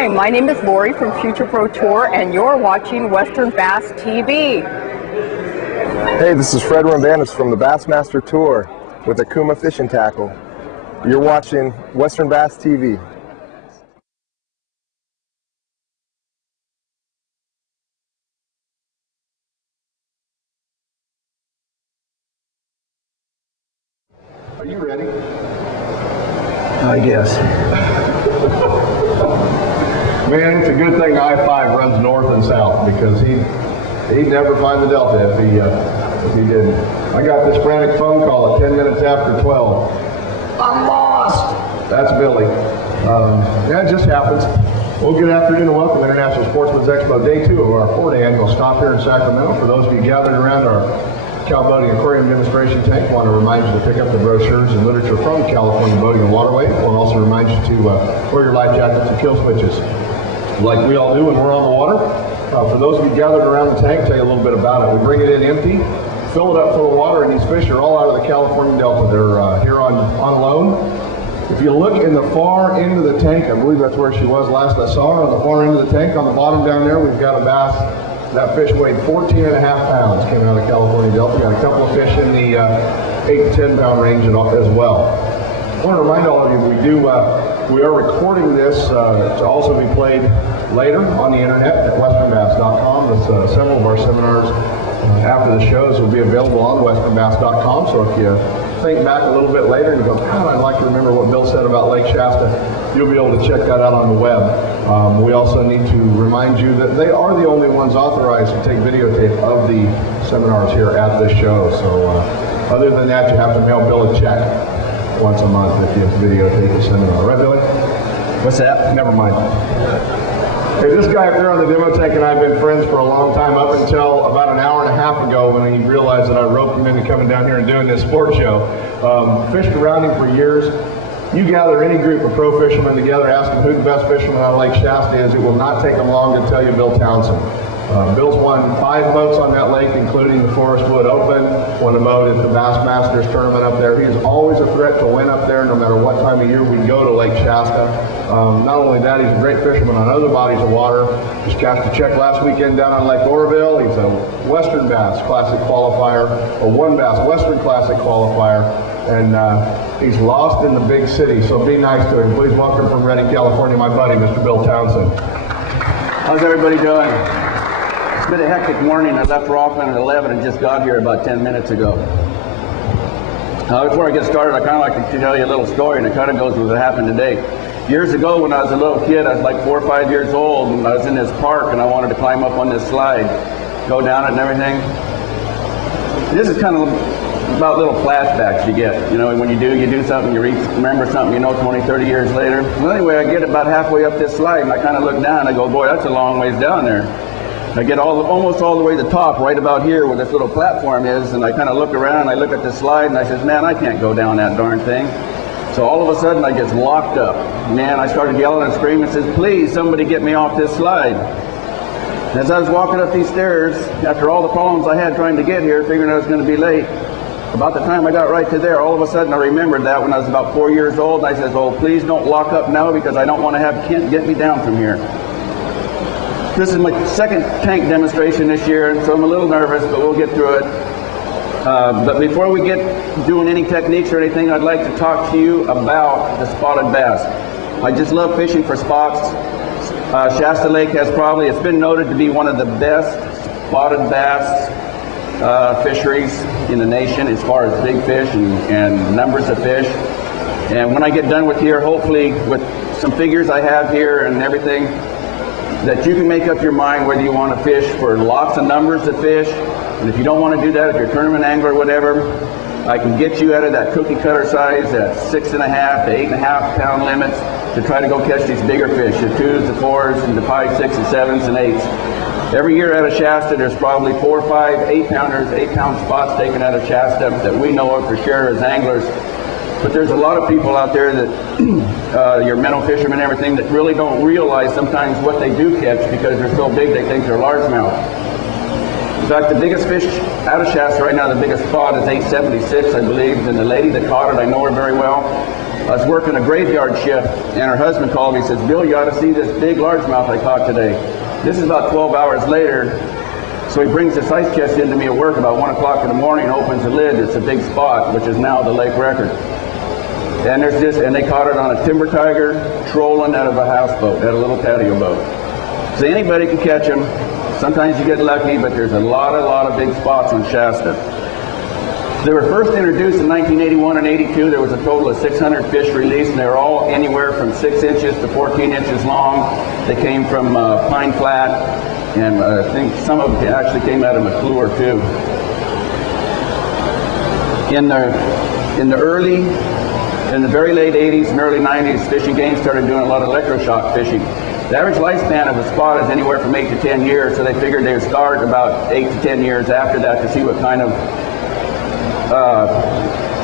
Hi, my name is Lori from Future Pro Tour, and you're watching Western Bass TV. Hey, this is Fred Rambanis from the Bassmaster Tour with Akuma Fishing Tackle. You're watching Western Bass TV. Are you ready? I guess. Man, it's a good thing I-5 runs north and south, because he'd never find the Delta if he didn't. I got this frantic phone call at 10 minutes after 12. I'm lost! That's Billy. Yeah, it just happens. Well, good afternoon and welcome to International Sportsmen's Expo, Day 2 of our 4-day annual stop here in Sacramento. For those of you gathered around our Cal Boating Aquarium demonstration tank, I want to remind you to pick up the brochures and literature from California Boating and Waterway. I want to also remind you to wear your life jackets and kill switches, like we all do when we're on the water. For those of you gathered around the tank, tell you a little bit about it. We bring it in empty, fill it up full of water, and these fish are all out of the California Delta. They're here on loan. If you look in the far end of the tank, I believe that's where she was last I saw her, on the far end of the tank, on the bottom down there, we've got a bass. That fish weighed 14.5 pounds, came out of the California Delta. Got a couple of fish in the 8 to 10 pound range as well. I want to remind all of you, we are recording this to also be played later on the internet at westernbass.com. With several of our seminars after the shows will be available on westernbass.com. So if you think back a little bit later and you go, God, I'd like to remember what Bill said about Lake Shasta, you'll be able to check that out on the web. We also need to remind you that they are the only ones authorized to take videotape of the seminars here at this show. So other than that, you have to mail Bill a check once a month if you videotape the seminar. Right, Billy? What's that? Never mind. Hey, this guy up there on the demo tank and I have been friends for a long time, up until about an hour and a half ago when he realized that I roped him into coming down here and doing this sports show. Fished around him for years. You gather any group of pro fishermen together, ask them who the best fisherman on Lake Shasta is, it will not take them long to tell you Bill Townsend. Bill's won 5 boats on that lake, including the Forest Wood Open, won a boat at the Bassmasters tournament up there. He is always a threat to win up there, no matter what time of year we go to Lake Shasta. Not only that, he's a great fisherman on other bodies of water. Just cashed a check last weekend down on Lake Oroville. He's a Western Bass Classic qualifier, a One Bass Western Classic qualifier, and he's lost in the big city, so be nice to him. Please welcome from Redding, California, my buddy, Mr. Bill Townsend. How's everybody doing? It's been a hectic morning. I left Rockland at 11 and just got here about 10 minutes ago. Before I get started, I kind of like to tell you a little story, and it kind of goes with what happened today. Years ago, when I was a little kid, I was like 4 or 5 years old, and I was in this park, and I wanted to climb up on this slide, go down it and everything. This is kind of about little flashbacks you get. You know, when you do something, you remember something, you know, 20, 30 years later. Well, anyway, I get about halfway up this slide, and I kind of look down, and I go, boy, that's a long ways down there. I get almost all the way to the top, right about here where this little platform is, and I kind of look around, I look at the slide, and I says, man, I can't go down that darn thing. So all of a sudden, I get locked up. Man, I started yelling and screaming and says, please, somebody get me off this slide. As I was walking up these stairs, after all the problems I had trying to get here, figuring I was going to be late, about the time I got right to there, all of a sudden I remembered that when I was about 4 years old. I says, oh, please don't lock up now, because I don't want to have Kent get me down from here. This is my second tank demonstration this year, so I'm a little nervous, but we'll get through it. But before we get doing any techniques or anything, I'd like to talk to you about the spotted bass. I just love fishing for spots. Shasta Lake has probably, it's been noted to be one of the best spotted bass fisheries in the nation as far as big fish and numbers of fish. And when I get done with here, hopefully with some figures I have here and everything, that you can make up your mind whether you want to fish for lots of numbers of fish. And if you don't want to do that, if you're a tournament angler or whatever, I can get you out of that cookie cutter size at 6.5 to 8.5 pound limits to try to go catch these bigger fish, the 2s, the 4s, and the 5, 6, and 7s, and 8s. Every year out of Shasta, there's probably 4, 5, 8 pounders, 8-pound spots taken out of Shasta that we know of for sure as anglers. But there's a lot of people out there that, your minnow fishermen and everything, that really don't realize sometimes what they do catch because they're so big they think they're largemouth. In fact, the biggest fish out of Shasta right now, the biggest spot is 876, I believe, and the lady that caught it, I know her very well. I was working a graveyard shift, and her husband called me and says, Bill, you ought to see this big largemouth I caught today. This is about 12 hours later. So he brings this ice chest into me at work about 1 o'clock in the morning and opens the lid. It's a big spot, which is now the lake record. And there's this, and they caught it on a timber tiger trolling out of a houseboat, out a little patio boat. So anybody can catch them. Sometimes you get lucky, but there's a lot of big spots on Shasta. They were first introduced in 1981 and 82. There was a total of 600 fish released, and they were all anywhere from 6 inches to 14 inches long. They came from Pine Flat, and I think some of them actually came out of McClure too. In the very late 80s and early 90s, Fishing Game started doing a lot of electroshock fishing. The average lifespan of a spot is anywhere from 8 to 10 years, so they figured they would start about 8 to 10 years after that to see what kind of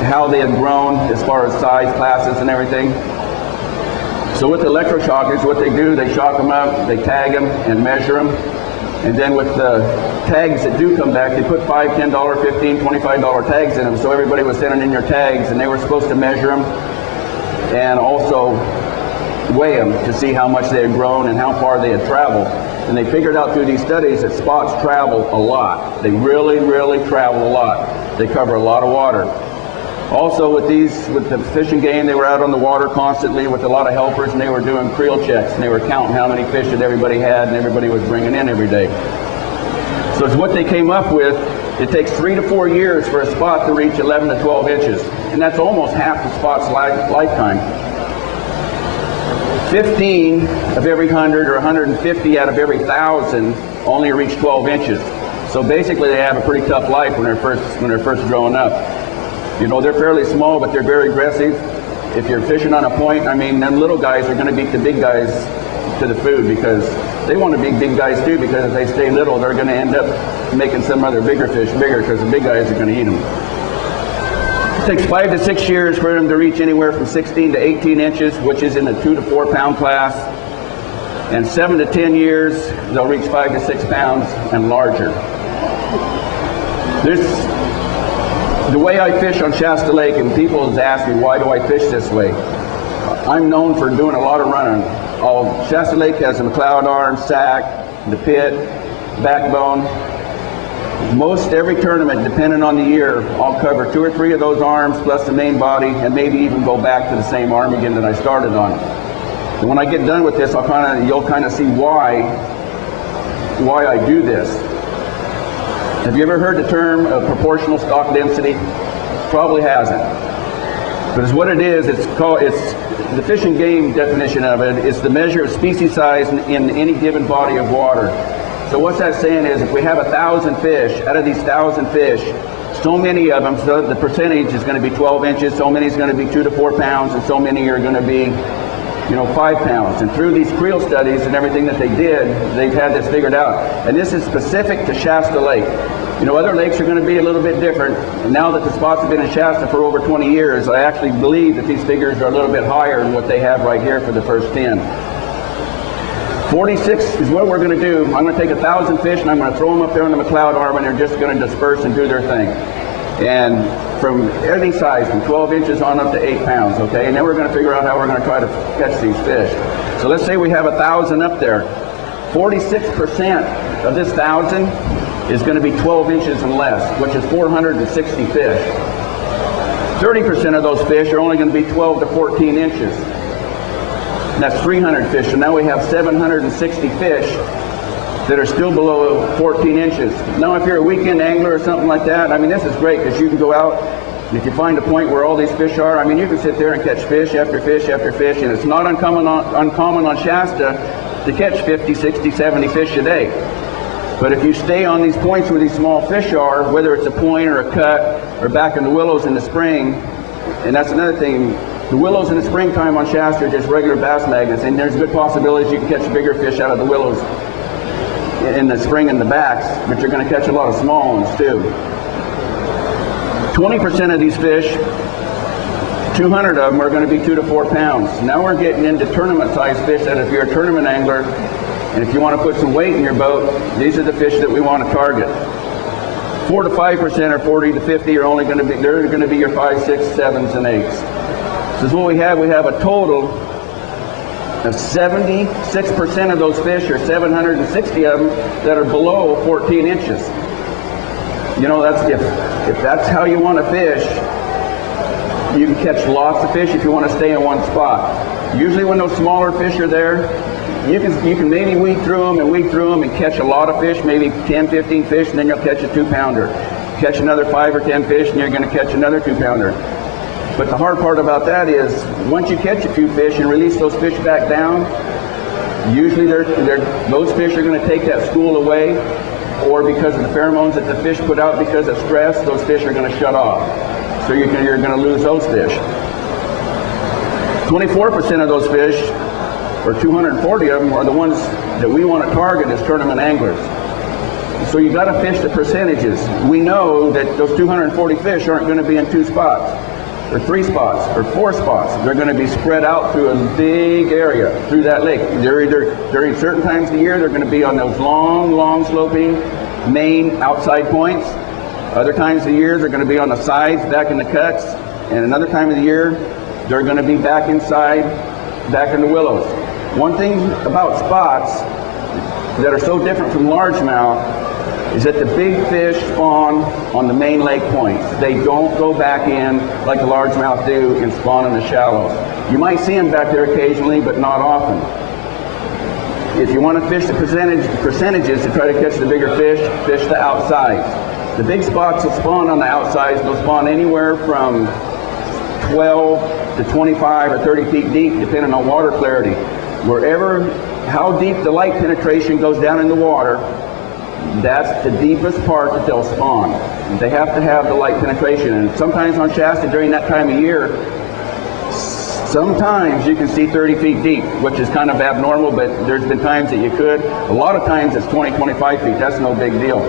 how they had grown as far as size, classes, and everything. So with the electroshockers, what they do, they shock them up, they tag them and measure them. And then with the tags that do come back, they put $5, $10, $15, $25 tags in them. So everybody was sending in your tags, and they were supposed to measure them and also weigh them to see how much they had grown and how far they had traveled. And they figured out through these studies that spots travel a lot. They really travel a lot. They cover a lot of water. Also with the Fishing Game, they were out on the water constantly with a lot of helpers, and they were doing creel checks, and they were counting how many fish that everybody had and everybody was bringing in every day. So it's what they came up with. It takes 3 to 4 years for a spot to reach 11 to 12 inches, and that's almost half the spot's lifetime. 15 of every 100 or 150 out of every 1,000 only reach 12 inches. So basically they have a pretty tough life when they're first growing up. You know, they're fairly small, but they're very aggressive. If you're fishing on a point, I mean, them little guys are going to beat the big guys to the food because they want to be big guys too, because if they stay little, they're going to end up making some other bigger fish bigger because the big guys are going to eat them. It takes 5 to 6 years for them to reach anywhere from 16 to 18 inches, which is in the 2 to 4 pound class. And 7 to 10 years, they'll reach 5 to 6 pounds and larger. The way I fish on Shasta Lake, and people have asked me, why do I fish this way? I'm known for doing a lot of running. Shasta Lake has a McLeod arm, sack, the pit, backbone. Most every tournament, depending on the year, I'll cover 2 or 3 of those arms plus the main body, and maybe even go back to the same arm again that I started on. And when I get done with this, you'll kind of see why I do this. Have you ever heard the term proportional stock density? Probably hasn't. But it's what it is. It's the Fishing Game definition of it. It's the measure of species size in any given body of water. So what's that saying is, if we have 1,000 fish, out of these 1,000 fish, so many of them, so the percentage is going to be 12 inches, so many is going to be 2 to 4 pounds, and so many are going to be 5 pounds. And through these creel studies and everything that they did, they've had this figured out. And this is specific to Shasta Lake. Other lakes are going to be a little bit different. And now that the spots have been in Shasta for over 20 years, I actually believe that these figures are a little bit higher than what they have right here for the first 10. 46 is what we're going to do. I'm going to take 1,000 fish and I'm going to throw them up there on the McLeod arm, and they're just going to disperse and do their thing. And from any size, from 12 inches on up to 8 pounds, okay? And then we're going to figure out how we're going to try to catch these fish. So let's say we have 1,000 up there. 46% of this 1,000 is going to be 12 inches and less, which is 460 fish. 30% of those fish are only going to be 12 to 14 inches. And that's 300 fish. So now we have 760 fish that are still below 14 inches. Now if you're a weekend angler or something like that, this is great because you can go out, and if you find a point where all these fish are, you can sit there and catch fish after fish after fish, and it's not uncommon on Shasta to catch 50, 60, 70 fish a day. But if you stay on these points where these small fish are, whether it's a point or a cut or back in the willows in the spring, and that's another thing, the willows in the springtime on Shasta are just regular bass magnets, and there's good possibilities you can catch bigger fish out of the willows in the spring in the backs, but you're going to catch a lot of small ones too. 20% of these fish, 200 of them are going to be 2 to 4 pounds. Now we're getting into tournament-sized fish that if you're a tournament angler, and if you want to put some weight in your boat, these are the fish that we want to target. 4 to 5% or 40 to 50 are only going to be, they're going to be your 5, 6, 7s, and 8s. This is what we have. We have a total of 76% of those fish, or 760 of them, that are below 14 inches. You know, that's if that's how you want to fish, you can catch lots of fish if you want to stay in one spot. Usually when those smaller fish are there, you can maybe weed through them and catch a lot of fish, maybe 10, 15 fish, and then you'll catch a 2-pounder. Catch another 5 or 10 fish, and you're going to catch another 2-pounder. But the hard part about that is, once you catch a few fish and release those fish back down, usually those fish are going to take that school away, or because of the pheromones that the fish put out because of stress, those fish are going to shut off. So you're going to lose those fish. 24% of those fish, or 240 of them, are the ones that we want to target as tournament anglers. So you got to fish the percentages. We know that those 240 fish aren't going to be in 2 spots, or 3 spots, or 4 spots. They're going to be spread out through a big area through that lake. During certain times of the year, they're going to be on those long sloping main outside points. Other times of the year, they're going to be on the sides, back in the cuts. And another time of the year, they're going to be back inside, back in the willows. One thing about spots that are so different from largemouth is that the big fish spawn on the main lake points. They don't go back in like the largemouth do and spawn in the shallows. You might see them back there occasionally, but not often. If you want to fish the percentages to try to catch the bigger fish, fish the outsides. The big spots that spawn on the outsides will spawn anywhere from 12 to 25 or 30 feet deep, depending on water clarity. How deep the light penetration goes down in the water, that's the deepest part that they'll spawn. They have to have the light penetration. And sometimes on Shasta during that time of year, sometimes you can see 30 feet deep, which is kind of abnormal, but there's been times that you could. A lot of times it's 20, 25 feet. That's no big deal.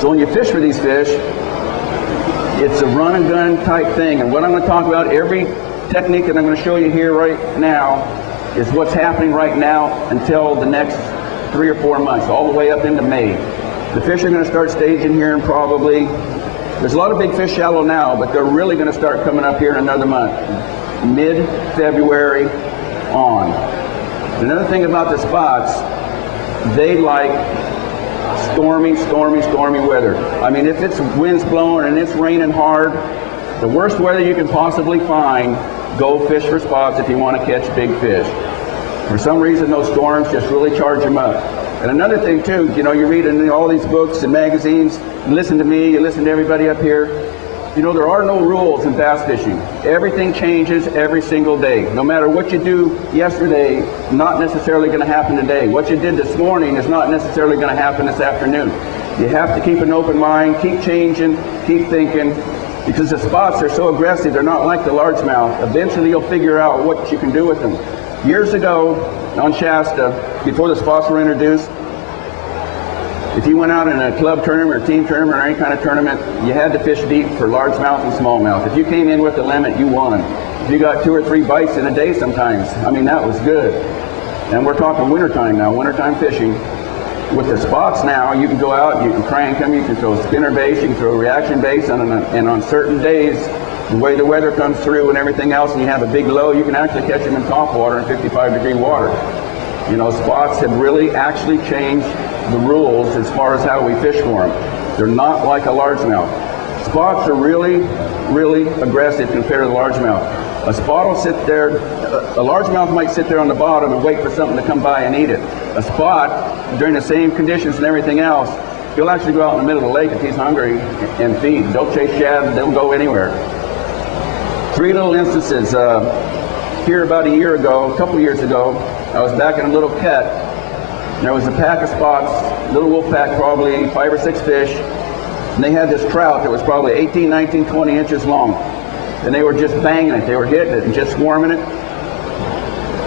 So when you fish for these fish, it's a run and gun type thing. And what I'm going to talk about, every technique that I'm going to show you here right now, is what's happening right now until the next 3 or 4 months, all the way up into May. The fish are going to start staging here, and probably, there's a lot of big fish shallow now, but they're really going to start coming up here in another month, mid-February on. Another thing about the spots, they like stormy weather. I mean, if it's winds blowing and it's raining hard, the worst weather you can possibly find, go fish for spots if you want to catch big fish. For some reason, those storms just really charge them up. And another thing too, you know, you read in all these books and magazines, you listen to me, you listen to everybody up here, you know, there are no rules in bass fishing. Everything changes every single day. No matter what you do yesterday, not necessarily going to happen today. What you did this morning is not necessarily going to happen this afternoon. You have to keep an open mind, keep changing, keep thinking, because the spots are so aggressive, they're not like the largemouth. Eventually you'll figure out what you can do with them. Years ago on Shasta, before the spots were introduced, if you went out in a club tournament or team tournament or any kind of tournament, you had to fish deep for largemouth and smallmouth. If you came in with the limit, you won. If you got 2 or 3 bites in a day sometimes, I mean, that was good. And we're talking wintertime now, wintertime fishing. With the spots now, you can go out, you can crank them, you can throw spinner baits, you can throw reaction baits, and on certain days, the way the weather comes through and everything else, and you have a big low, you can actually catch them in top water in 55-degree water. You know, spots have really actually changed the rules as far as how we fish for them. They're not like a largemouth. Spots are really aggressive compared to the largemouth. A spot will sit there, a largemouth might sit there on the bottom and wait for something to come by and eat it. A spot, during the same conditions and everything else, he'll actually go out in the middle of the lake if he's hungry and feed. They'll chase shad, they'll go anywhere. 3 little instances. Here about a couple years ago, I was back in a little cut, and there was a pack of spots, little wolf pack, probably 5 or 6 fish, and they had this trout that was probably 18, 19, 20 inches long. And they were just banging it, they were hitting it and just swarming it.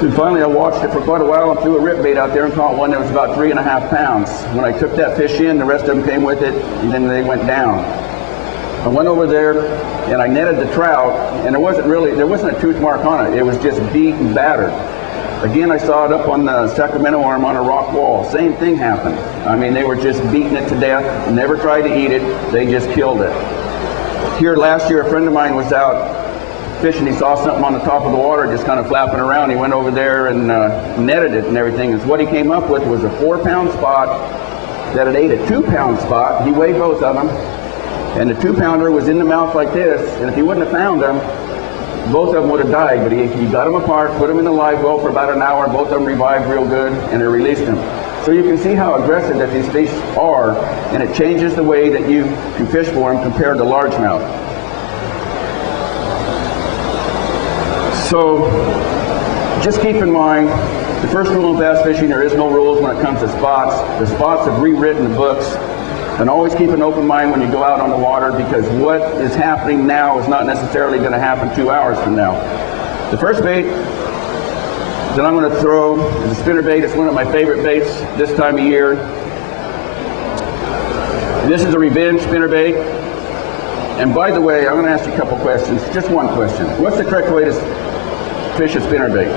And finally I watched it for quite a while and threw a rip bait out there and caught one that was about 3.5 pounds. When I took that fish in, the rest of them came with it, and then they went down. I went over there and I netted the trout, and there wasn't a tooth mark on it. It was just beat and battered. Again, I saw it up on the Sacramento arm on a rock wall. Same thing happened. I mean, they were just beating it to death, never tried to eat it, they just killed it. Here last year, a friend of mine was out fishing, he saw something on the top of the water just kind of flapping around. He went over there and netted it and everything. And so what he came up with was a 4-pound spot that had ate a 2-pound spot. He weighed both of them, and the 2-pounder was in the mouth like this, and if he wouldn't have found them, both of them would have died. But he got them apart, put them in the live well for about an hour, both of them revived real good, and they released them. So you can see how aggressive that these fish are, and it changes the way that you can fish for them compared to largemouth. So just keep in mind, the first rule of bass fishing, there is no rules when it comes to spots. The spots have rewritten the books. And always keep an open mind when you go out on the water, because what is happening now is not necessarily going to happen 2 hours from now. The first bait that I'm going to throw is a spinnerbait. It's one of my favorite baits this time of year. This is a revenge spinnerbait. And by the way, I'm going to ask you a couple questions. Just one question. What's the correct way to fish a spinnerbait?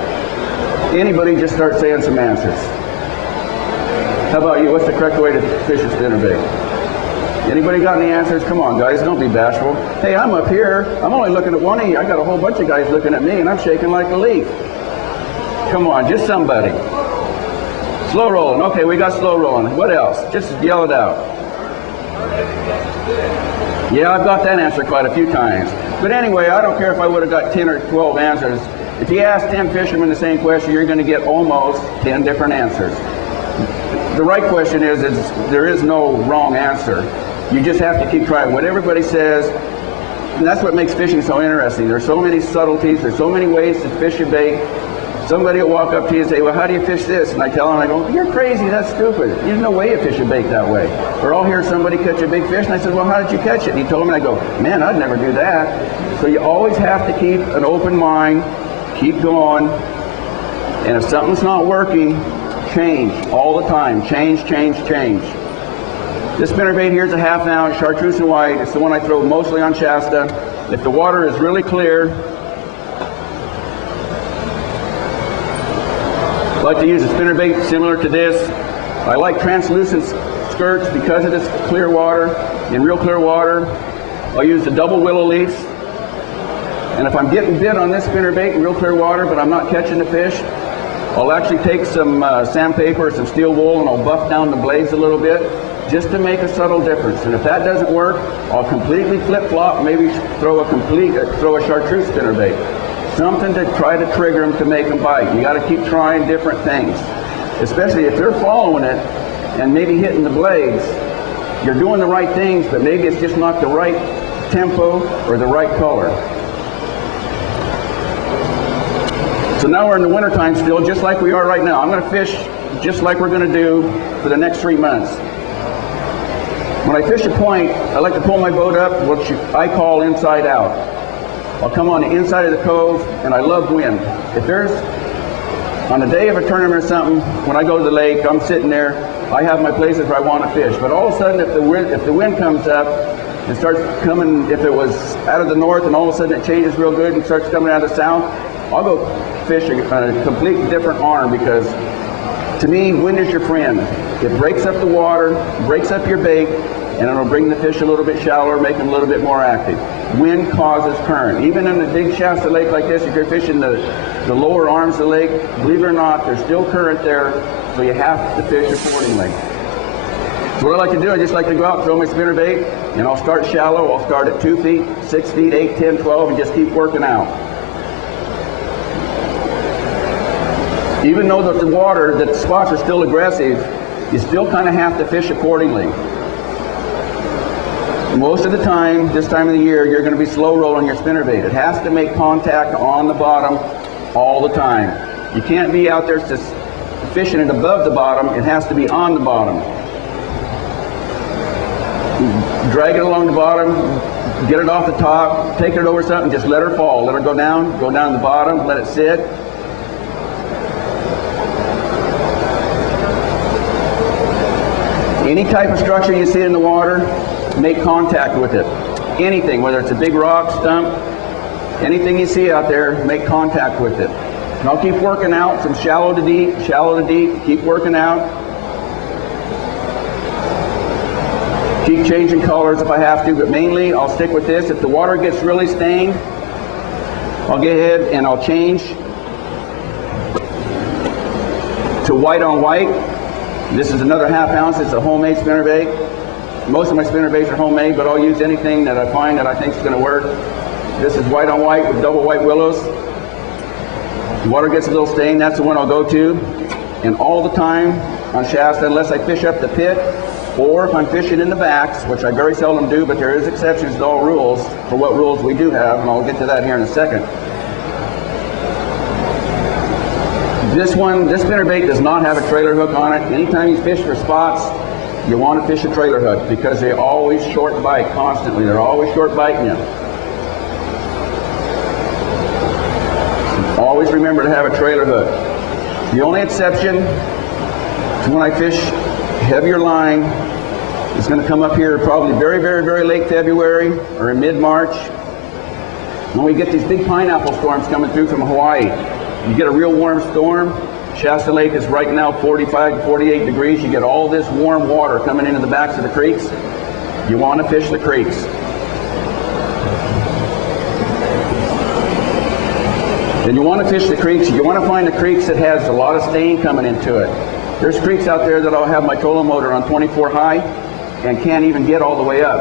Anybody just start saying some answers. How about you? What's the correct way to fish a spinnerbait? Anybody got any answers? Come on, guys, don't be bashful. Hey, I'm up here. I'm only looking at one of you. I got a whole bunch of guys looking at me, and I'm shaking like a leaf. Come on, just somebody. Slow rolling. Okay, we got slow rolling. What else? Just yell it out. Yeah, I've got that answer quite a few times. But anyway, I don't care if I would have got 10 or 12 answers. If you ask 10 fishermen the same question, you're going to get almost 10 different answers. The right question is there is no wrong answer. You just have to keep trying what everybody says, and that's what makes fishing so interesting. There's so many subtleties, there's so many ways to fish a bait. Somebody will walk up to you and say, well, how do you fish this? And I tell them, I go, you're crazy, that's stupid. There's no way you fish a bait that way. Or I'll hear somebody catch a big fish, and I said, well, how did you catch it? And he told me, and I go, man, I'd never do that. So you always have to keep an open mind, keep going, and if something's not working, change all the time. Change, change, change. This spinnerbait here is a 1/2 ounce chartreuse and white. It's the one I throw mostly on Shasta. If the water is really clear, I like to use a spinnerbait similar to this. I like translucent skirts because of this clear water. In real clear water, I'll use the double willow leaf. And if I'm getting bit on this spinnerbait in real clear water, but I'm not catching the fish, I'll actually take some sandpaper or some steel wool, and I'll buff down the blades a little bit just to make a subtle difference. And if that doesn't work, I'll completely flip-flop, maybe throw a chartreuse spinnerbait. Something to try to trigger them to make them bite. You got to keep trying different things, especially if they're following it and maybe hitting the blades. You're doing the right things, but maybe it's just not the right tempo or the right color. So now we're in the wintertime still, just like we are right now. I'm going to fish just like we're going to do for the next 3 months. When I fish a point, I like to pull my boat up, which I call inside out. I'll come on the inside of the cove, and I love wind. If there's, on the day of a tournament or something, when I go to the lake, I'm sitting there, I have my places where I want to fish. But all of a sudden, if the wind comes up and starts coming, if it was out of the north and all of a sudden it changes real good and starts coming out of the south, I'll go fish a completely different arm, because to me, wind is your friend. It breaks up the water, breaks up your bait, and it'll bring the fish a little bit shallower, make them a little bit more active. Wind causes current. Even in a big Shasta lake like this, if you're fishing the lower arms of the lake, believe it or not, there's still current there, so you have to fish accordingly. So what I like to do, I just like to go out, throw my spinnerbait, and I'll start shallow. I'll start at 2 feet, 6 feet, 8, 10, 12, and just keep working out. Even though that the spots are still aggressive, you still kind of have to fish accordingly. Most of the time, this time of the year, you're going to be slow rolling your spinnerbait. It has to make contact on the bottom all the time. You can't be out there just fishing it above the bottom. It has to be on the bottom. Drag it along the bottom, get it off the top, take it over something, just let her fall. Let her go down the bottom, let it sit. Any type of structure you see in the water, make contact with it. Anything, whether it's a big rock, stump, anything you see out there, make contact with it. And I'll keep working out from shallow to deep, keep working out. Keep changing colors if I have to, but mainly I'll stick with this. If the water gets really stained, I'll go ahead and I'll change to white on white. This is another ½ ounce. It's a homemade spinnerbait. Most of my spinnerbaits are homemade, but I'll use anything that I find that I think is going to work. This is white on white with double white willows. The water gets a little stained. That's the one I'll go to. And all the time on Shasta, unless I fish up the pit, or if I'm fishing in the backs, which I very seldom do, but there is exceptions to all rules for what rules we do have, and I'll get to that here in a second. This spinnerbait does not have a trailer hook on it. Anytime you fish for spots, you want to fish a trailer hook because they always short bite constantly. They're always short biting you. Always remember to have a trailer hook. The only exception to when I fish heavier line is going to come up here probably very, very, very late February or in mid-March. When we get these big pineapple storms coming through from Hawaii, you get a real warm storm. Shasta Lake is right now 45 to 48 degrees. You get all this warm water coming into the backs of the creeks. You want to fish the creeks. And you want to fish the creeks. You want to find the creeks that has a lot of stain coming into it. There's creeks out there that I'll have my trolling motor on 24 high and can't even get all the way up.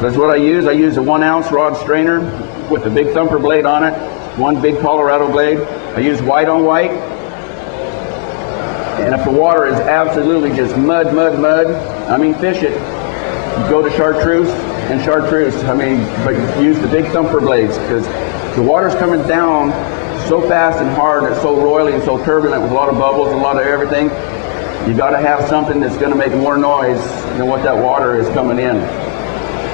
That's what I use. I use a 1 ounce rod strainer with a big thumper blade on it, one big Colorado blade. I use white on white. And if the water is absolutely just mud, I mean fish it. You go to chartreuse and chartreuse. But use the big thumper blades because the water's coming down so fast and hard, it's so roily and so turbulent with a lot of bubbles and a lot of everything. You got to have something that's going to make more noise than what that water is coming in.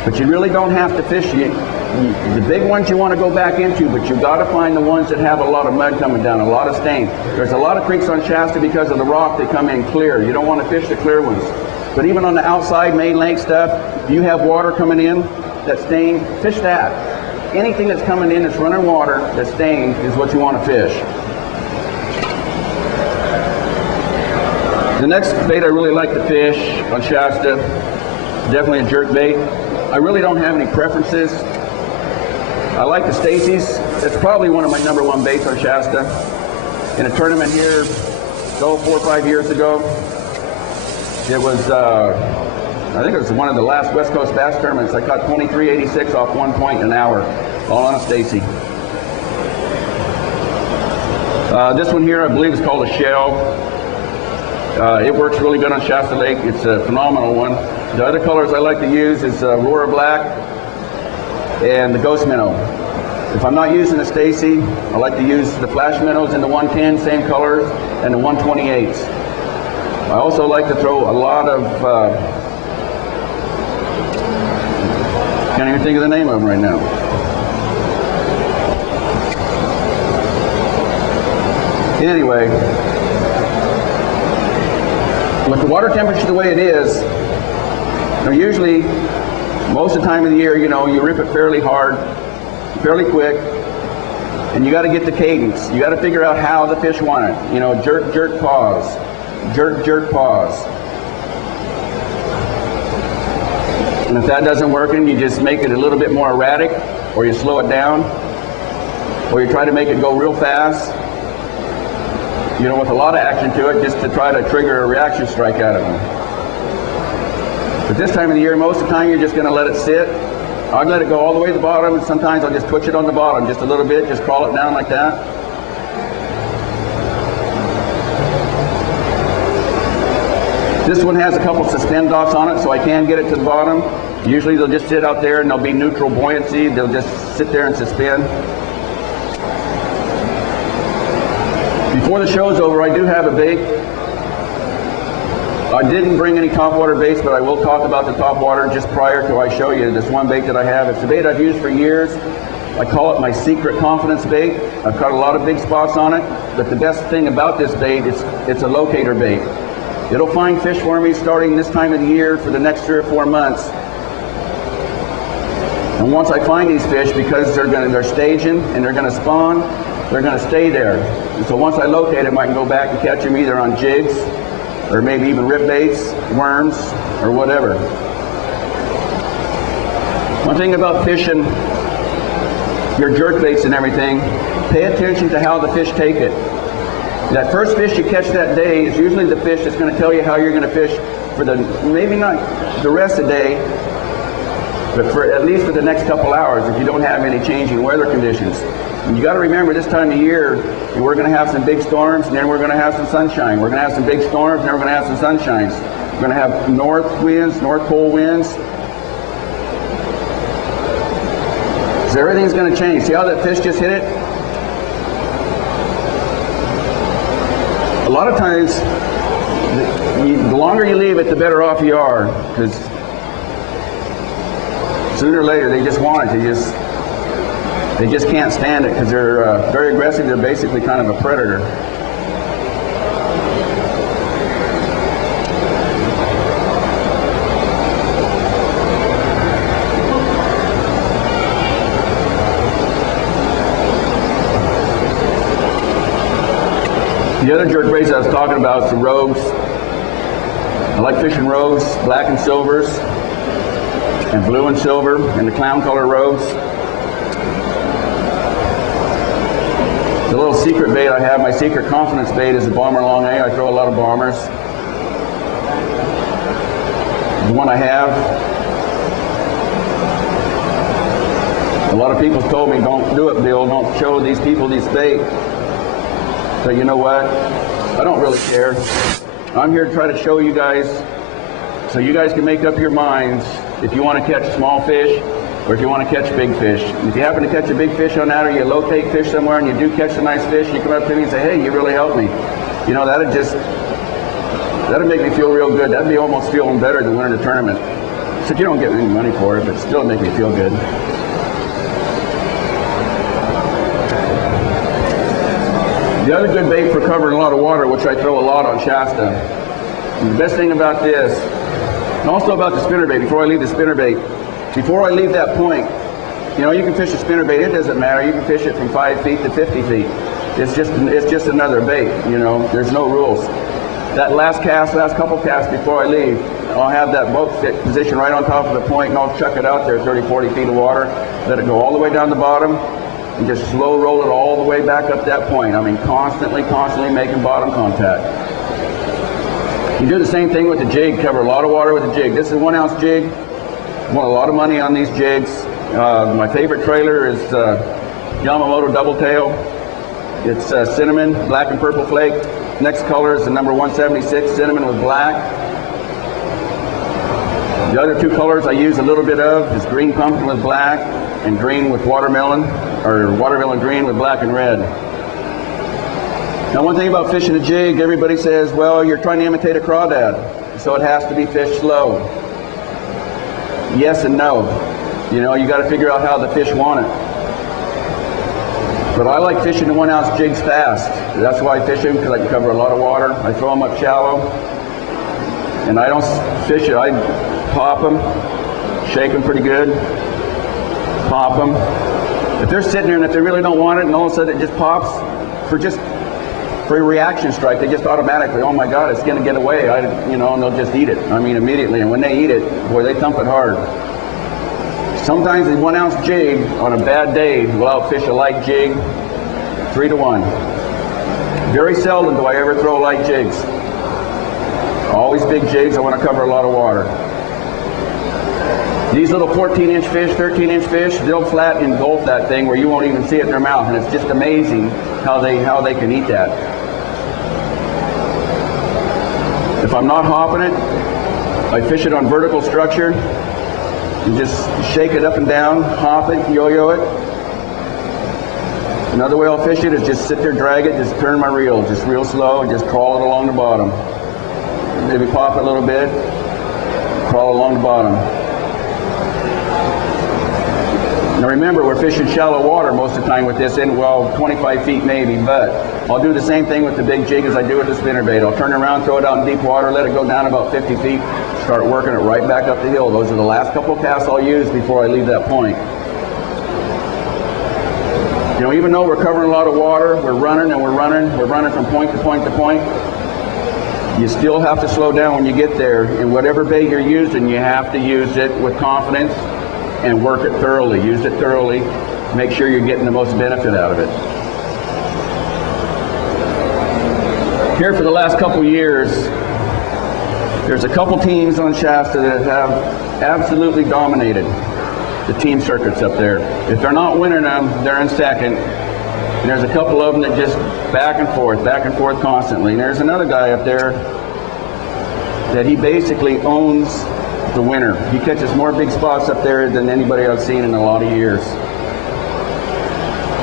But you really don't have to fish the big ones you want to go back into, but you've got to find the ones that have a lot of mud coming down, a lot of stain. There's a lot of creeks on Shasta because of the rock, they come in clear. You don't want to fish the clear ones. But even on the outside main lake stuff, if you have water coming in that's stained, fish that. Anything that's coming in that's running water that's stained is what you want to fish. The next bait I really like to fish on Shasta, definitely a jerk bait. I really don't have any preferences. I like the Stacy's. It's probably one of my #1 baits on Shasta. In a tournament here, 4 or 5 years ago, it was, I think it was one of the last West Coast bass tournaments. I caught 23.86 off 1 point an hour, all on a Stacy. This one here, I believe, is called a shell. It works really good on Shasta Lake. It's a phenomenal one. The other colors I like to use is Aurora Black and the Ghost Minnow. If I'm not using the Stacy, I like to use the Flash Minnows in the 110, same colors, and the 128s. I also like to throw a lot of, can't even think of the name of them right now. Anyway, with the water temperature the way it is, usually most of the time of the year, you rip it fairly hard, fairly quick, and you got to get the cadence. You got to figure out how the fish want it. Jerk, jerk, pause. Jerk, jerk, pause. And if that doesn't work, you just make it a little bit more erratic, or you slow it down, or you try to make it go real fast, with a lot of action to it, just to try to trigger a reaction strike out of them. But this time of the year, most of the time, you're just going to let it sit. I'll let it go all the way to the bottom, and sometimes I'll just twitch it on the bottom just a little bit, just crawl it down like that. This one has a couple suspend docks on it, so I can get it to the bottom. Usually they'll just sit out there and they'll be neutral buoyancy. They'll just sit there and suspend. Before the show's over, I do have a bait. I didn't bring any topwater baits, but I will talk about the topwater just prior to I show you this one bait that I have. It's a bait I've used for years. I call it my secret confidence bait. I've caught a lot of big spots on it, but the best thing about this bait is it's a locator bait. It'll find fish for me starting this time of the year for the next 3 or 4 months. And once I find these fish, because they're staging and they're going to spawn, they're going to stay there. And so once I locate them, I can go back and catch them either on jigs or maybe even rip baits, worms, or whatever. One thing about fishing your jerk baits and everything, pay attention to how the fish take it. That first fish you catch that day is usually the fish that's going to tell you how you're going to fish for the, maybe not the rest of the day, but for at least for the next couple hours if you don't have any changing weather conditions. And you got to remember this time of year, we're going to have some big storms and then we're going to have some sunshine. We're going to have some big storms and then we're going to have some sunshines. We're going to have north winds, north pole winds. So everything's going to change. See how that fish just hit it? A lot of times, the longer you leave it, the better off you are, because sooner or later they just want it. They just can't stand it because they're very aggressive. They're basically kind of a predator. The other jerk baits I was talking about is the rogues. I like fishing rogues, black and silvers, and blue and silver, and the clown color rogues. The little secret bait I have, my secret confidence bait, is a bomber long A. I throw a lot of bombers. The one I have, a lot of people told me, don't do it, Bill, don't show these people these bait. But you know what? I don't really care. I'm here to try to show you guys so you guys can make up your minds if you want to catch small fish or if you want to catch big fish. And if you happen to catch a big fish on that, or you locate fish somewhere and you do catch a nice fish, you come up to me and say, hey, you really helped me. You know, that'd make me feel real good. That'd be almost feeling better than winning the tournament. Except you don't get any money for it, but still make me feel good. The other good bait for covering a lot of water, which I throw a lot on Shasta, and the best thing about this, and also about the spinnerbait, before I leave the spinnerbait, before I leave that point, you know, you can fish a spinnerbait, it doesn't matter, you can fish it from 5 feet to 50 feet. It's just another bait, you know, there's no rules. That last couple casts before I leave, I'll have that boat position right on top of the point and I'll chuck it out there 30, 40 feet of water, let it go all the way down the bottom, and just slow roll it all the way back up that point. I mean, constantly making bottom contact. You do the same thing with the jig, cover a lot of water with the jig. This is a 1 ounce jig. Won a lot of money on these jigs. My favorite trailer is Yamamoto Double Tail. It's cinnamon, black and purple flake. Next color is the number 176, cinnamon with black. The other two colors I use a little bit of is green pumpkin with black and green with watermelon, or watermelon green with black and red. Now, one thing about fishing a jig, everybody says, well, you're trying to imitate a crawdad, so it has to be fished slow. Yes and no. You know, you got to figure out how the fish want it. But I like fishing the 1 ounce jigs fast. That's why I fish them, because I can cover a lot of water. I throw them up shallow, and I don't fish it. I pop them, shake them pretty good, pop them. If they're sitting there and if they really don't want it, and all of a sudden it just pops for a reaction strike, they just automatically, oh my God, it's going to get away, and they'll just eat it. I mean, immediately. And when they eat it, boy, they thump it hard. Sometimes a 1 ounce jig on a bad day will outfish a light jig 3 to 1. Very seldom do I ever throw light jigs. Always big jigs. I want to cover a lot of water. These little 14-inch fish, 13-inch fish, they'll flat engulf that thing where you won't even see it in their mouth, and it's just amazing how they can eat that. If I'm not hopping it, I fish it on vertical structure and just shake it up and down, hop it, yo-yo it. Another way I'll fish it is just sit there, drag it, just turn my reel, just real slow, and just crawl it along the bottom. Maybe pop it a little bit, crawl along the bottom. Now remember, we're fishing shallow water most of the time with this, 25 feet maybe, but I'll do the same thing with the big jig as I do with the spinnerbait. I'll turn around, throw it out in deep water, let it go down about 50 feet, start working it right back up the hill. Those are the last couple of casts I'll use before I leave that point. You know, even though we're covering a lot of water, we're running from point to point to point, you still have to slow down when you get there. And whatever bait you're using, you have to use it with confidence and work it thoroughly. Use it thoroughly. make sure you're getting the most benefit out of it. Here for the last couple years, there's a couple teams on Shasta that have absolutely dominated the team circuits up there. If they're not winning them, they're in second. And there's a couple of them that just back and forth constantly. And there's another guy up there that he basically owns the winner. He catches more big spots up there than anybody I've seen in a lot of years.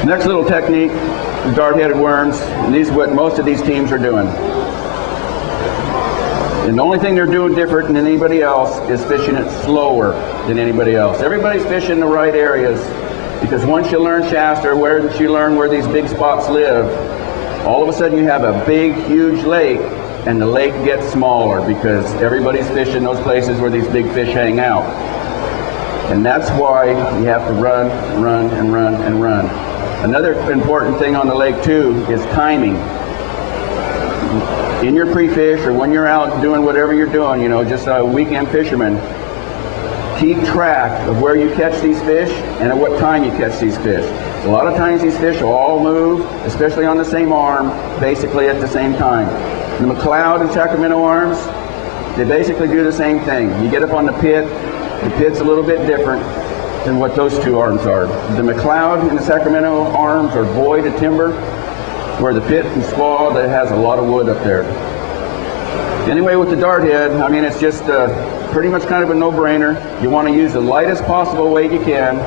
Next little technique, dart-headed worms, and these is what most of these teams are doing. And the only thing they're doing different than anybody else is fishing it slower than anybody else. Everybody's fishing the right areas, because once you learn Shasta, once you learn where these big spots live, all of a sudden you have a big, huge lake, and the lake gets smaller because everybody's fishing those places where these big fish hang out. And that's why you have to run, and run. Another important thing on the lake too is timing. In your pre-fish or when you're out doing whatever you're doing, you know, just a weekend fisherman, keep track of where you catch these fish and at what time you catch these fish. A lot of times these fish will all move, especially on the same arm, basically at the same time. The McLeod and Sacramento arms, they basically do the same thing. You get up on the pit's a little bit different than what those two arms are. The McLeod and the Sacramento arms are void of timber, where the pit and squaw that has a lot of wood up there. Anyway, with the dart head, I mean, it's just pretty much kind of a no-brainer. You want to use the lightest possible weight you can.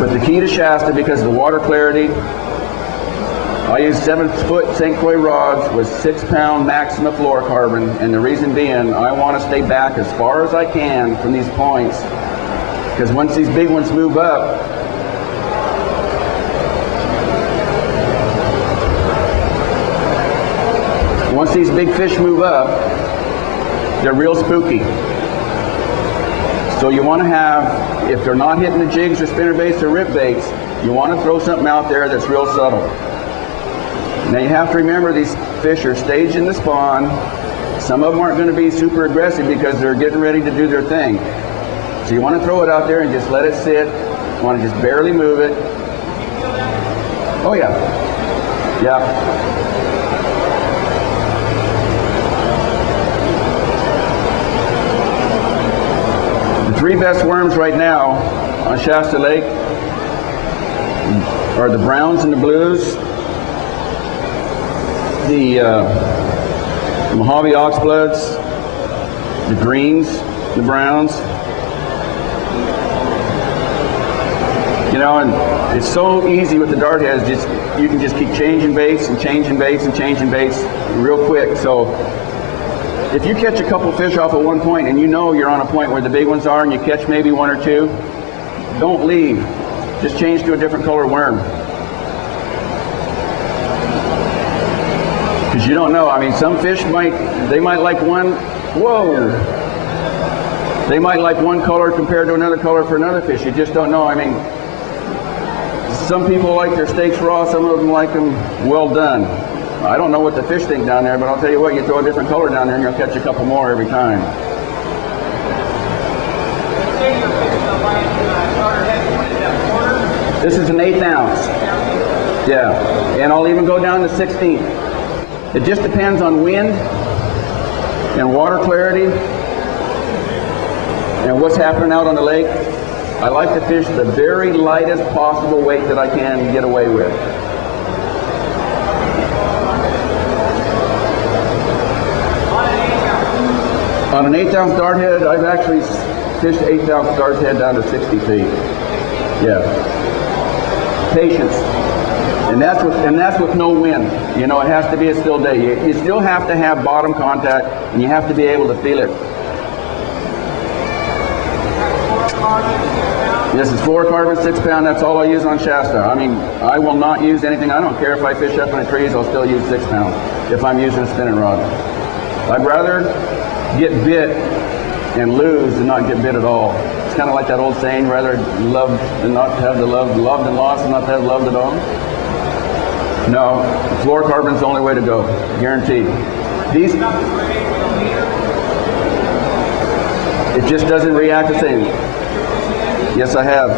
But the key to Shasta, because of the water clarity, I use 7-foot St. Croix rods with 6-pound maximum fluorocarbon, and the reason being, I want to stay back as far as I can from these points, because once these big ones move up, once these big fish move up, they're real spooky. So you want to have, if they're not hitting the jigs or spinnerbaits or rip baits, you want to throw something out there that's real subtle. Now you have to remember these fish are staged in the spawn. Some of them aren't going to be super aggressive because they're getting ready to do their thing. So you want to throw it out there and just let it sit. You want to just barely move it. Oh yeah. Yeah. The three best worms right now on Shasta Lake are the browns and the blues, the Mojave oxbloods, the greens, the browns. You know, and it's so easy with the dart heads, just you can just keep changing baits and changing baits and changing baits real quick. So if you catch a couple fish off at one point and you know you're on a point where the big ones are and you catch maybe one or two, don't leave. Just change to a different color worm. Because you don't know. I mean, some fish might like one, whoa. They might like one color compared to another color for another fish. You just don't know. I mean, some people like their steaks raw, some of them like them well done. I don't know what the fish think down there, but I'll tell you what, you throw a different color down there and you'll catch a couple more every time. This is an 1/8 ounce. Yeah, and I'll even go down to 1/16. It just depends on wind and water clarity and what's happening out on the lake. I like to fish the very lightest possible weight that I can get away with. On an 1/8 ounce dart head, I've actually fished 1/8 ounce dart head down to 60 feet. Yeah. Patience. And that's with no wind. You know, it has to be a still day. You still have to have bottom contact, and you have to be able to feel it. This is fluorocarbon, 6-pound. That's all I use on Shasta. I mean, I will not use anything. I don't care if I fish up in the trees. I'll still use 6-pound if I'm using a spinning rod. I'd rather get bit and lose than not get bit at all. It's kind of like that old saying, rather love than not have the love, loved and lost than not to have loved at all. No, fluorocarbon's the only way to go, guaranteed. These, it just doesn't react the same. Yes, I have.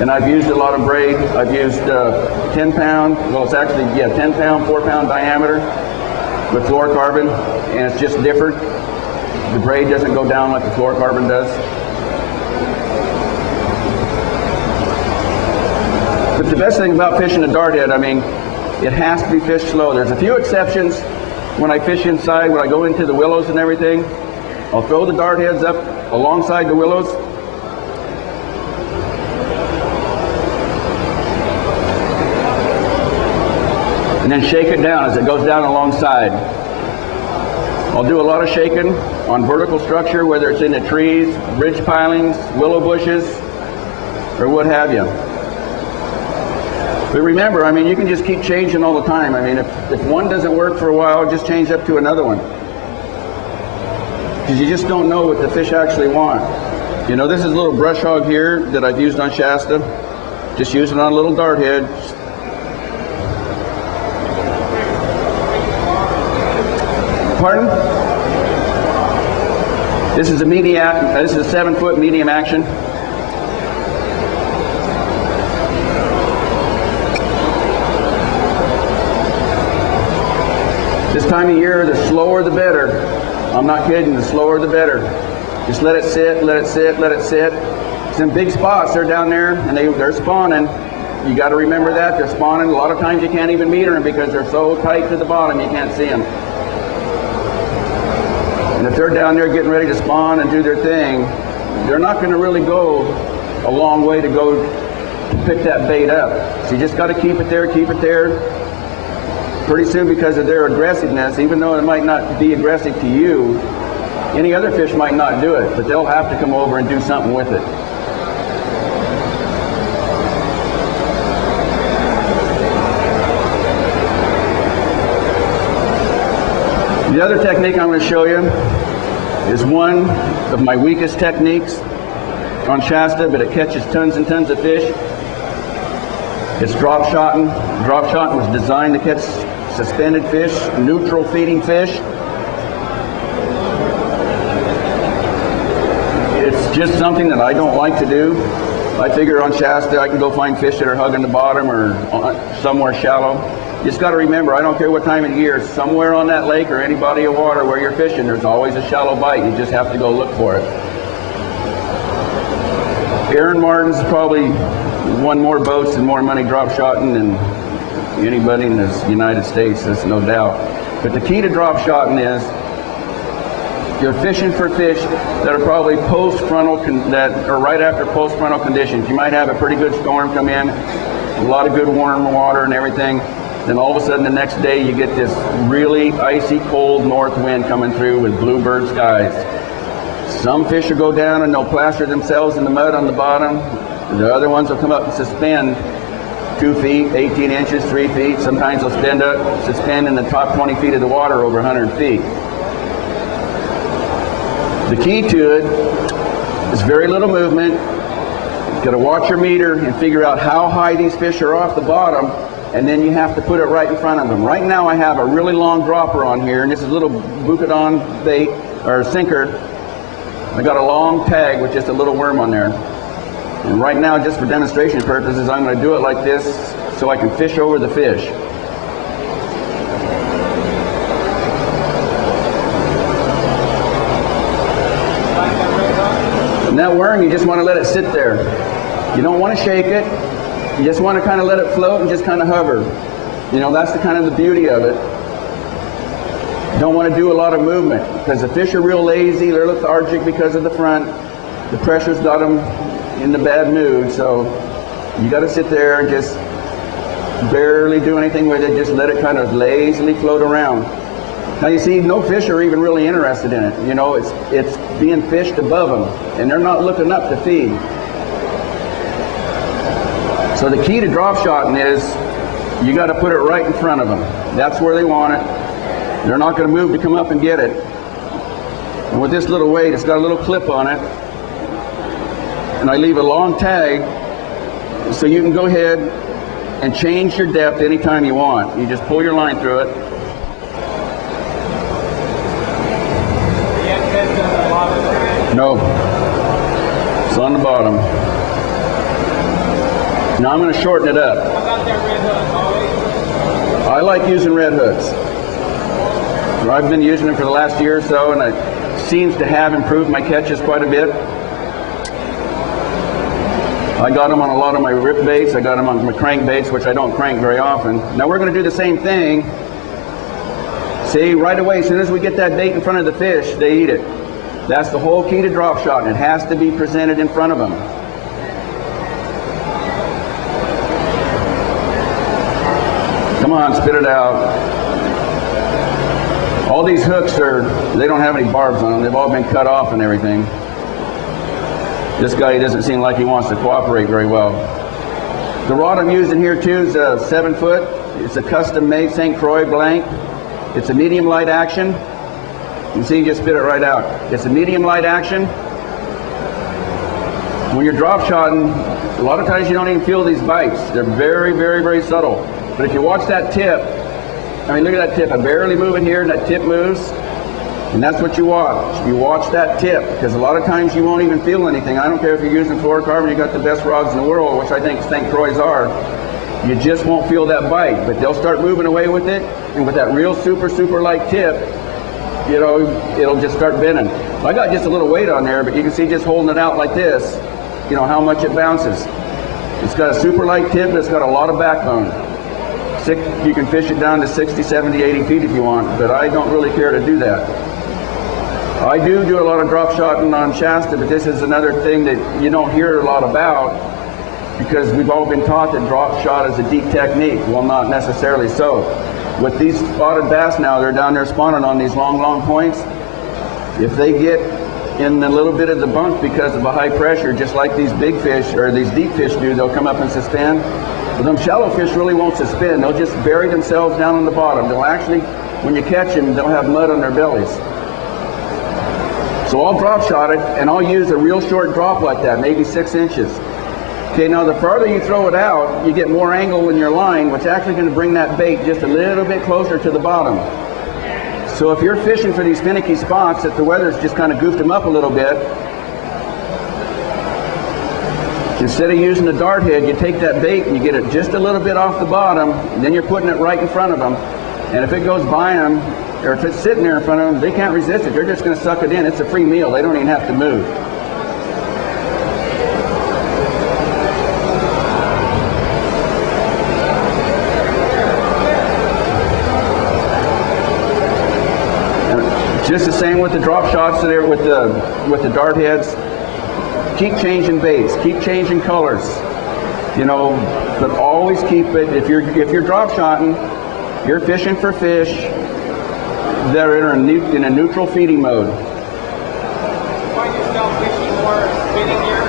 And I've used a lot of braid. I've used 10 pound, well it's actually, 10 pound, 4 pound diameter with fluorocarbon, and it's just different. The braid doesn't go down like the fluorocarbon does. But the best thing about fishing a dart head, I mean, it has to be fished slow. There's a few exceptions when I fish inside, when I go into the willows and everything. I'll throw the dart heads up alongside the willows. And then shake it down as it goes down alongside. I'll do a lot of shaking on vertical structure, whether it's in the trees, ridge pilings, willow bushes, or what have you. But remember, I mean, you can just keep changing all the time. I mean, if one doesn't work for a while, just change up to another one. Because you just don't know what the fish actually want. You know, this is a little brush hog here that I've used on Shasta. Just use it on a little dart head. Pardon? This is a this is a 7-foot medium action. This time of year, the slower the better. I'm not kidding, the slower the better. Just let it sit, let it sit, let it sit. Some big spots, they're down there and they're spawning. You got to remember that, they're spawning. A lot of times you can't even meter them because they're so tight to the bottom you can't see them. And if they're down there getting ready to spawn and do their thing, they're not going to really go a long way to go to pick that bait up. So you just got to keep it there, keep it there. Pretty soon, because of their aggressiveness, even though it might not be aggressive to you, any other fish might not do it, but they'll have to come over and do something with it. The other technique I'm going to show you is one of my weakest techniques on Shasta, but it catches tons and tons of fish. It's drop shotting. Drop shotting was designed to catch suspended fish, neutral feeding fish. It's just something that I don't like to do. I figure on Shasta I can go find fish that are hugging the bottom or somewhere shallow. You just got to remember, I don't care what time of year, somewhere on that lake or any body of water where you're fishing, there's always a shallow bite. You just have to go look for it. Aaron Martin's probably won more boats and more money drop shotting than anybody in the United States, that's no doubt. But the key to drop shotting is you're fishing for fish that are probably post-frontal, that are right after post-frontal conditions. You might have a pretty good storm come in, a lot of good warm water and everything. Then all of a sudden the next day you get this really icy cold north wind coming through with bluebird skies. Some fish will go down and they'll plaster themselves in the mud on the bottom. The other ones will come up and suspend 2 feet, 18 inches, 3 feet. Sometimes they'll suspend in the top 20 feet of the water over 100 feet. The key to it is very little movement. You've got to watch your meter and figure out how high these fish are off the bottom, and then you have to put it right in front of them. Right now I have a really long dropper on here, and this is a little Bucadon bait, or sinker. I got a long tag with just a little worm on there. And right now, just for demonstration purposes, I'm going to do it like this so I can fish over the fish. And that worm, you just want to let it sit there. You don't want to shake it. You just want to kind of let it float and just kind of hover. You know, that's the kind of the beauty of it. You don't want to do a lot of movement because the fish are real lazy. They're lethargic because of the front. The pressure's got them in the bad mood, so you got to sit there and just barely do anything with it. Just let it kind of lazily float around. Now you see, no fish are even really interested in it. You know, it's being fished above them, and they're not looking up to feed. So the key to drop shotting is you got to put it right in front of them. That's where they want it. They're not going to move to come up and get it. And with this little weight, it's got a little clip on it. And I leave a long tag so you can go ahead and change your depth anytime you want. You just pull your line through it. No, it's on the bottom. Now I'm going to shorten it up. How about that red hook? I like using red hooks. I've been using them for the last year or so, and it seems to have improved my catches quite a bit. I got them on a lot of my rip baits. I got them on my crank baits, which I don't crank very often. Now we're going to do the same thing. See, right away, as soon as we get that bait in front of the fish, they eat it. That's the whole key to drop shot. It has to be presented in front of them. Come on, spit it out. All these hooks they don't have any barbs on them. They've all been cut off and everything. This guy doesn't seem like he wants to cooperate very well. The rod I'm using here too is a 7 foot. It's a custom made St. Croix blank. It's a medium light action. You can see, just spit it right out. It's a medium light action. When you're drop shotting, a lot of times you don't even feel these bites. They're very, very, very subtle. But if you watch that tip, I mean, look at that tip. I barely move it here, and that tip moves. And that's what you watch. You watch that tip, because a lot of times you won't even feel anything. I don't care if you're using fluorocarbon, you got the best rods in the world, which I think St. Croix are. You just won't feel that bite, but they'll start moving away with it, and with that real super, super light tip, you know, it'll just start bending. I got just a little weight on there, but you can see just holding it out like this, you know, how much it bounces. It's got a super light tip, but it's got a lot of backbone. You can fish it down to 60, 70, 80 feet if you want, but I don't really care to do that. I do a lot of drop shotting on Shasta, but this is another thing that you don't hear a lot about, because we've all been taught that drop shot is a deep technique. Well, not necessarily so. With these spotted bass now, they're down there spawning on these long, long points. If they get in a little bit of the bunk because of a high pressure, just like these big fish or these deep fish do, they'll come up and suspend. But them shallow fish really won't suspend. They'll just bury themselves down on the bottom. They'll actually, when you catch them, they'll have mud on their bellies. So I'll drop shot it, and I'll use a real short drop like that, maybe 6 inches. Okay, now the farther you throw it out, you get more angle in your line, which is actually going to bring that bait just a little bit closer to the bottom. So if you're fishing for these finicky spots that the weather's just kind of goofed them up a little bit, instead of using the dart head, you take that bait and you get it just a little bit off the bottom, and then you're putting it right in front of them. And if it goes by them, or if it's sitting there in front of them, they can't resist it. They're just going to suck it in. It's a free meal. They don't even have to move. And just the same with the drop shots there, with the dart heads. Keep changing baits. Keep changing colors. You know, but always keep it. If you're drop shotting, you're fishing for fish that are in a neutral feeding mode. Find yourself fishing more spinning gear?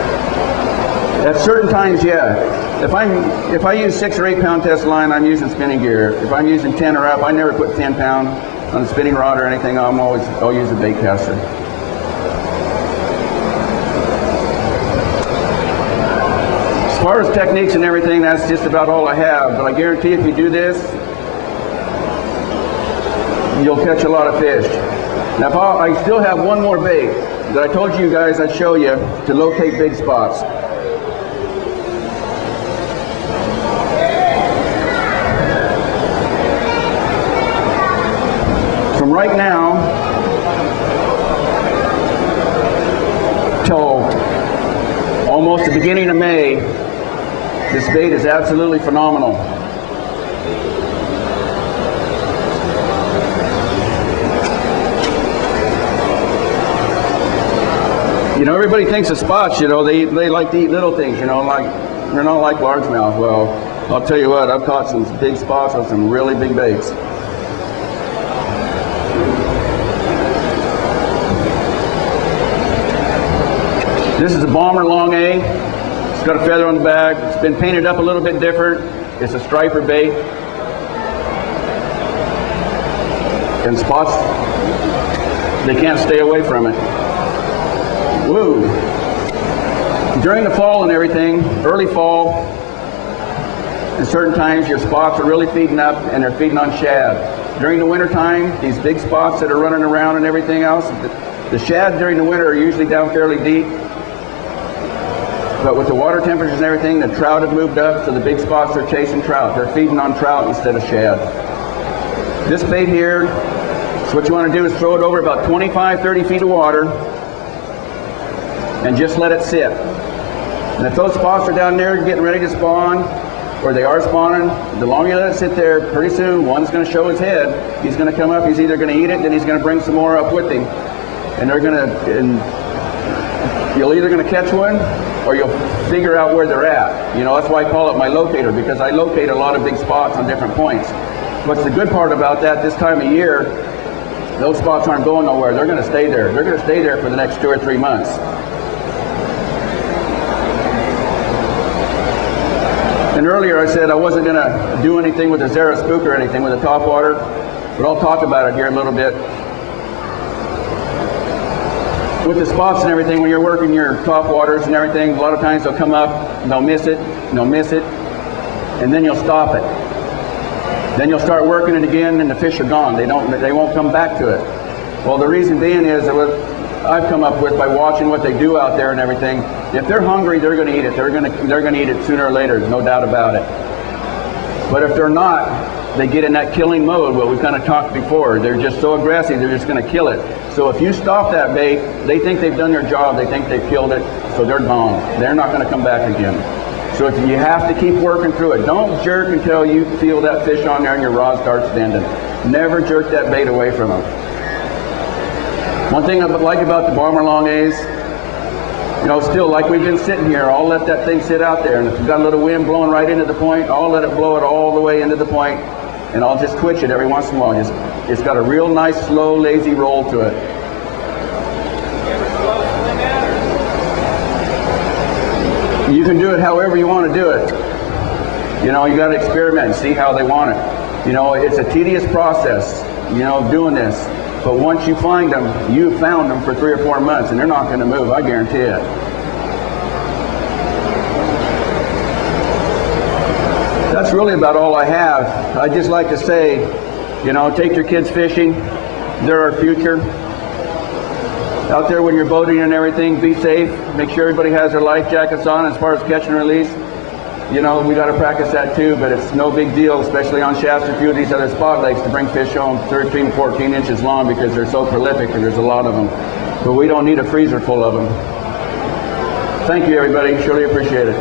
At certain times, yeah. If I use 6 or 8 pound test line, I'm using spinning gear. If I'm using 10 or up, I never put 10 pound on the spinning rod or anything. I'll use a bait caster. As far as techniques and everything, that's just about all I have. But I guarantee if you do this, you'll catch a lot of fish. Now, I still have one more bait that I told you guys I'd show you to locate big spots. From right now till almost the beginning of May, this bait is absolutely phenomenal. You know, everybody thinks of spots, you know, they like to eat little things, you know, like, they're not like largemouth. Well, I'll tell you what, I've caught some big spots on some really big baits. This is a Bomber Long A. It's got a feather on the back. It's been painted up a little bit different. It's a striper bait. And spots, they can't stay away from it. Woo! During the fall and everything, early fall, at certain times your spots are really feeding up and they're feeding on shad. During the winter time, these big spots that are running around and everything else, the shad during the winter are usually down fairly deep. But with the water temperatures and everything, the trout have moved up, so the big spots are chasing trout. They're feeding on trout instead of shad. This bait here, so what you want to do is throw it over about 25, 30 feet of water and just let it sit. And if those spots are down there getting ready to spawn, or they are spawning, the longer you let it sit there, pretty soon one's going to show his head. He's going to come up, he's either going to eat it, then he's going to bring some more up with him. And they're going to, you're either going to catch one, or you'll figure out where they're at. You know, that's why I call it my locator, because I locate a lot of big spots on different points. What's the good part about that, this time of year, those spots aren't going nowhere. They're going to stay there. They're going to stay there for the next 2 or 3 months. And earlier I said I wasn't going to do anything with the Zara spook or anything with the top water, but I'll talk about it here in a little bit. With the spots and everything, when you're working your top waters and everything, a lot of times they'll come up, and they'll miss it, and they'll miss it, and then you'll stop it. Then you'll start working it again, and the fish are gone. They won't come back to it. Well, the reason being is that what I've come up with by watching what they do out there and everything, if they're hungry, they're going to eat it. They're going to eat it sooner or later, no doubt about it. But if they're not, they get in that killing mode, what we kind of talked before. They're just so aggressive, they're just going to kill it. So if you stop that bait, they think they've done their job, they think they've killed it, so they're gone. They're not going to come back again. So you have to keep working through it. Don't jerk until you feel that fish on there and your rod starts bending. Never jerk that bait away from them. One thing I like about the bomber long A's, you know, still like we've been sitting here, I'll let that thing sit out there, and if you've got a little wind blowing right into the point, I'll let it blow it all the way into the point, and I'll just twitch it every once in a while. It's got a real nice, slow, lazy roll to it. You can do it however you want to do it. You know, you got to experiment and see how they want it. You know, it's a tedious process, you know, doing this. But once you find them, you've found them for 3 or 4 months, and they're not going to move, I guarantee it. That's really about all I have. I'd just like to say, you know, take your kids fishing. They're our future. Out there when you're boating and everything, be safe. Make sure everybody has their life jackets on as far as catch and release. You know, we got to practice that too, but it's no big deal, especially on shafts and a few of these other spot lakes, to bring fish home 13, 14 inches long because they're so prolific and there's a lot of them. But we don't need a freezer full of them. Thank you, everybody. Surely appreciate it.